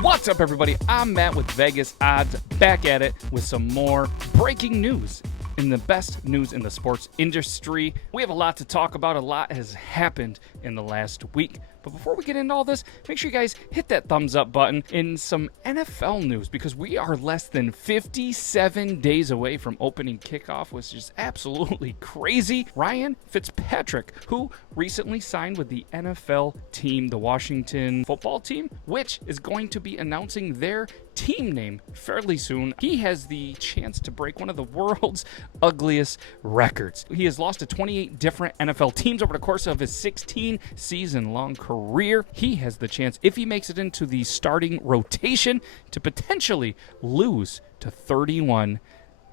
What's up, everybody? I'm Matt with Vegas Odds, back at it with some more breaking news in the best news in the sports industry. We have a lot to talk about. A lot has happened in the last week. But before we get into all this, make sure you guys hit that thumbs up button in some NFL news, because we are less than 57 days away from opening kickoff, which is absolutely crazy. Ryan Fitzpatrick, who recently signed with the NFL team, the Washington football team, which is going to be announcing their team name fairly soon. He has the chance to break one of the world's ugliest records. He has lost to 28 different NFL teams over the course of his 16-season-long career. He has the chance, if he makes it into the starting rotation, to potentially lose to 31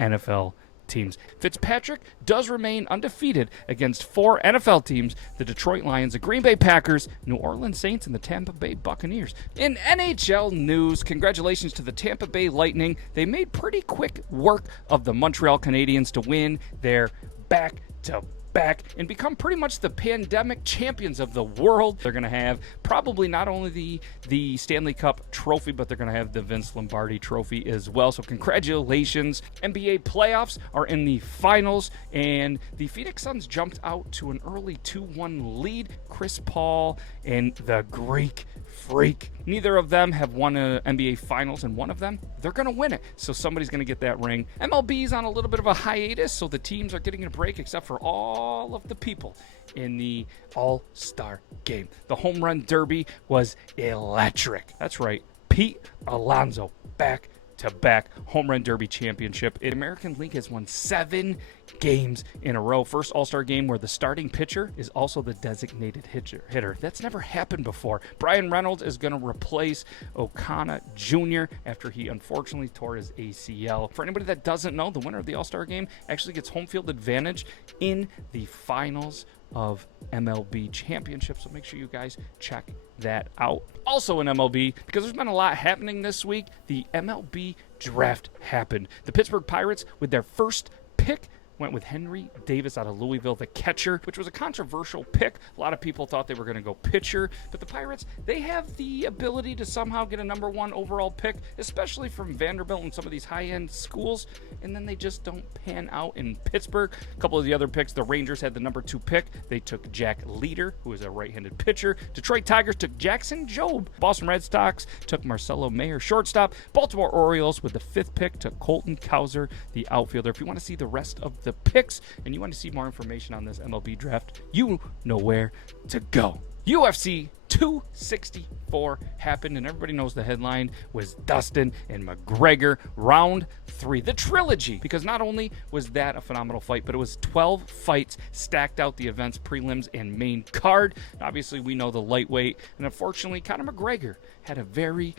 NFL teams. Fitzpatrick does remain undefeated against 4 NFL teams: the Detroit Lions, the Green Bay Packers, New Orleans Saints, and the Tampa Bay Buccaneers. In NHL news, congratulations to the Tampa Bay Lightning. They made pretty quick work of the Montreal Canadiens to win their back-to-back and become pretty much the pandemic champions of the world. They're going to have probably not only the Stanley Cup trophy, but they're going to have the Vince Lombardi trophy as well. So congratulations. NBA playoffs are in the finals, and the Phoenix Suns jumped out to an early 2-1 lead. Chris Paul and the Greek Freak, neither of them have won an NBA Finals, and one of them, they're going to win it. So somebody's going to get that ring. MLB's on a little bit of a hiatus, so the teams are getting a break, except for all of the people in the All-Star game. The Home Run Derby was electric. That's right. Pete Alonso back-to-back Home Run Derby championship. The American League has won 7 games in a row. First All-Star game where the starting pitcher is also the designated hitter. That's never happened before. Brian Reynolds is going to replace O'Connor Jr. after he unfortunately tore his ACL. For anybody that doesn't know, the winner of the All-Star game actually gets home field advantage in the finals of MLB championship. So make sure you guys check that out. Also in MLB, because there's been a lot happening this week, the MLB Draft happened. The Pittsburgh Pirates, with their first pick, went with Henry Davis out of Louisville, the catcher, which was a controversial pick. A lot of people thought they were going to go pitcher, but the Pirates, they have the ability to somehow get a number 1 overall pick, especially from Vanderbilt and some of these high-end schools, and then they just don't pan out in Pittsburgh. A couple of the other picks, the Rangers had the number 2 pick. They took Jack Leader, who is a right-handed pitcher. Detroit Tigers took Jackson Jobe. Boston Red Sox took Marcelo Mayer, shortstop. Baltimore Orioles, with the 5th pick, took Colton Cowser, the outfielder. If you want to see the rest of the picks and you want to see more information on this MLB draft, you know where to go. UFC 264 happened, and everybody knows the headline was Dustin and McGregor round 3, the trilogy, because not only was that a phenomenal fight, but it was 12 fights stacked out the event's prelims and main card. Obviously, we know the lightweight, and unfortunately, Conor McGregor had a very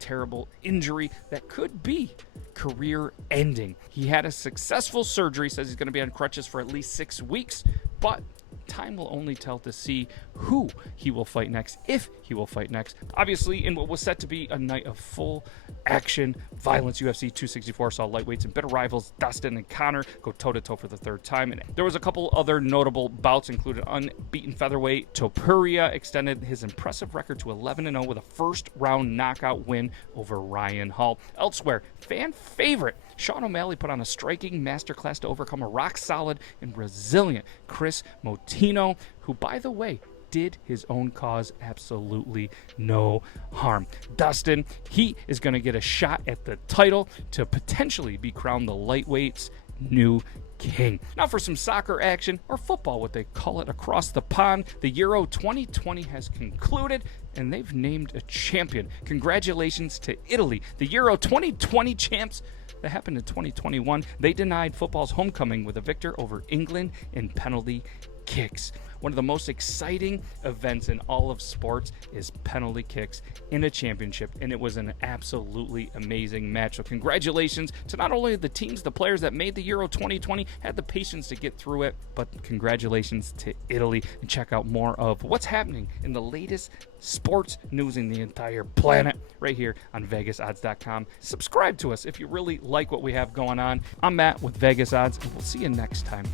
terrible injury that could be career-ending. He had a successful surgery, says he's going to be on crutches for at least 6 weeks, but time will only tell to see who he will fight next, if he will fight next. Obviously, in what was set to be a night of full action violence, UFC 264 saw lightweights and bitter rivals Dustin and Conor go toe-to-toe for the 3rd time. And there was a couple other notable bouts, including unbeaten featherweight Poirier extended his impressive record to 11-0 with a first-round knockout win over Ryan Hall. Elsewhere, fan favorite Sean O'Malley put on a striking masterclass to overcome a rock-solid and resilient Chris Motino, who, by the way, did his own cause absolutely no harm. Dustin, he is going to get a shot at the title to potentially be crowned the lightweight's new king. Now for some soccer action, or football, what they call it across the pond. The Euro 2020 has concluded, and they've named a champion. Congratulations to Italy, the Euro 2020 champs. That happened in 2021. They denied football's homecoming with a victor over England in penalty kicks. One of the most exciting events in all of sports is penalty kicks in a championship, and it was an absolutely amazing match. So congratulations to not only the teams, the players that made the Euro 2020, had the patience to get through it, but congratulations to Italy. And check out more of what's happening in the latest sports news in the entire planet right here on VegasOdds.com. Subscribe to us if you really like what we have going on. I'm Matt with Vegas Odds, and we'll see you next time.